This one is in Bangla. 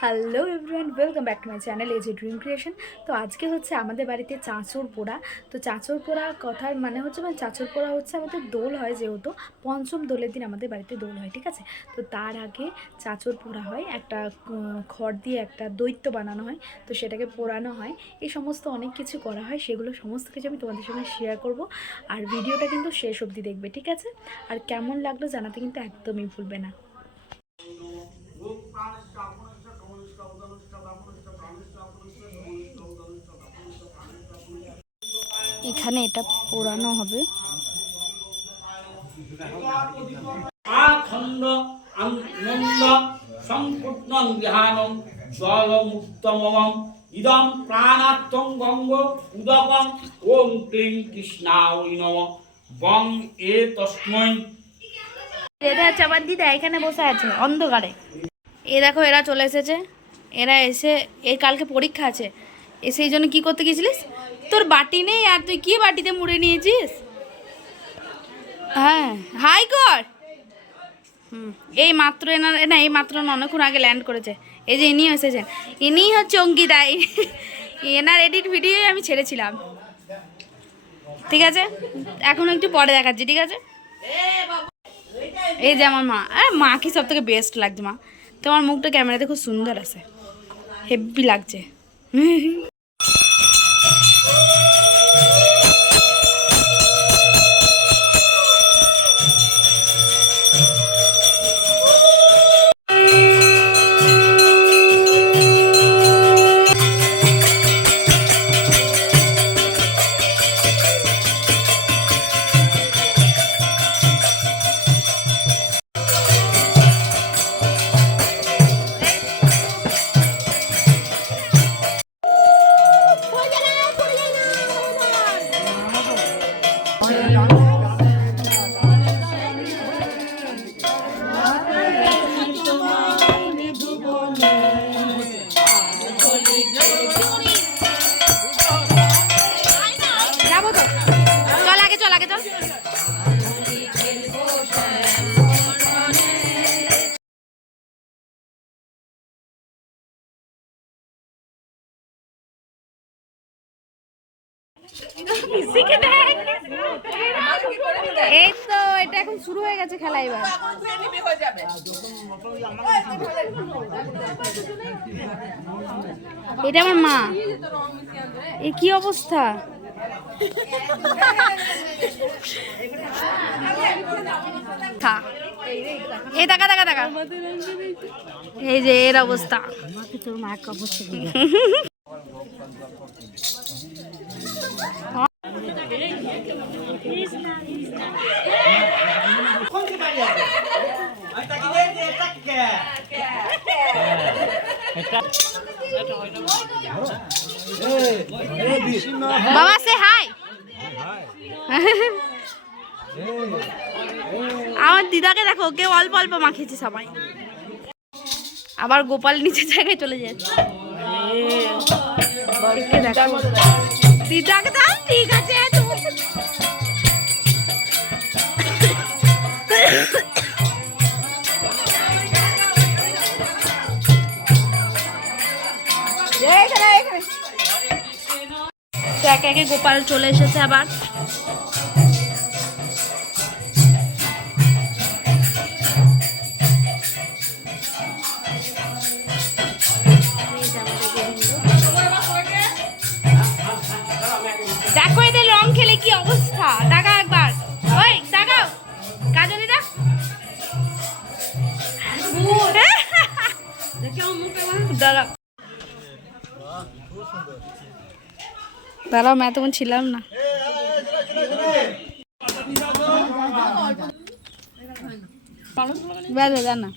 Hello everyone, welcome back to my channel as a dream creation. তো আজকে হচ্ছে আমাদের বাড়িতে চাঁচর পোড়া। তো চাঁচর পোড়া কথার মানে হচ্ছে চাঁচর পোড়া হচ্ছে আমাদের দোল হয়, যেহেতু পঞ্চম দোলের দিন আমাদের বাড়িতে দোল হয়, ঠিক আছে। তো তার আগে চাঁচর পোড়া হয়, একটা খড় দিয়ে একটা দৈত্য বানানো হয়, তো সেটাকে পোড়ানো হয়। এই সমস্ত অনেক কিছু করা হয়, সেগুলো সমস্ত কিছু আমি তোমাদের সঙ্গে শেয়ার করব। আর ভিডিওটা কিন্তু শেষ অবধি দেখবে, ঠিক আছে। আর কেমন লাগলো জানাতে কিন্তু একদমই ভুলবে না। এখানে এটা পোড়ানো হবে। আখণ্ড আনন্দ সম্পূর্ণং বিহানং জলমুক্তমম ইদং প্রাণাত্মং গঙ্গ উদকং ওম ক্লিং কৃষ্ণায় নমঃ বং এ তস্মৈ। এটা চাপান দিদা এখানে বসে আছে অন্ধকারে। এ দেখো এরা চলে এসেছে। এরা এসে এর কালকে পরীক্ষা আছে, এসে এই জন্য কী করতে গেছিলিস? তোর বাটি নেই আর তুই কি বাটিতে মুড়ে নিয়েছিস? হ্যাঁ, হাই কর। এই মাত্র না এই মাত্র অনেকক্ষণ আগে ল্যান্ড করেছে। এই যে ইনিও এসেছেন, ইনিই হচ্ছে অঙ্কিতা। এনার এডিট ভিডিও আমি ছেড়েছিলাম, ঠিক আছে। এখন একটু পরে দেখাচ্ছি, ঠিক আছে। এই যে আমার মা, মাকে সব থেকে বেস্ট লাগছে। মা, তোমার মুখটা ক্যামেরাতে খুব সুন্দর আছে, হেভি লাগছে। এই তো এটা এখন শুরু হয়ে গেছে খেলা। এবার এটা আমার মা, এ কি অবস্থা। এই টাকা টাকা টাকা, এই যে এর অবস্থা। তোর মার অবস্থা বাবা সে হাই। আমার দিদাকে দেখো, কেউ অল্প অল্প মাখিয়েছে সবাই। আবার গোপাল নিচের জায়গায় চলে যাচ্ছে। দিদাকে দাও, ঠিক আছে। একে একে গোপাল চলে এসেছে আবার। দেখো এদের রং খেলে কি অবস্থা। দেখা একবার, ওই দেখাও কাজলিদা। দাঁড়াও দাঁড়াও, मैं তখন ছিলাম না। না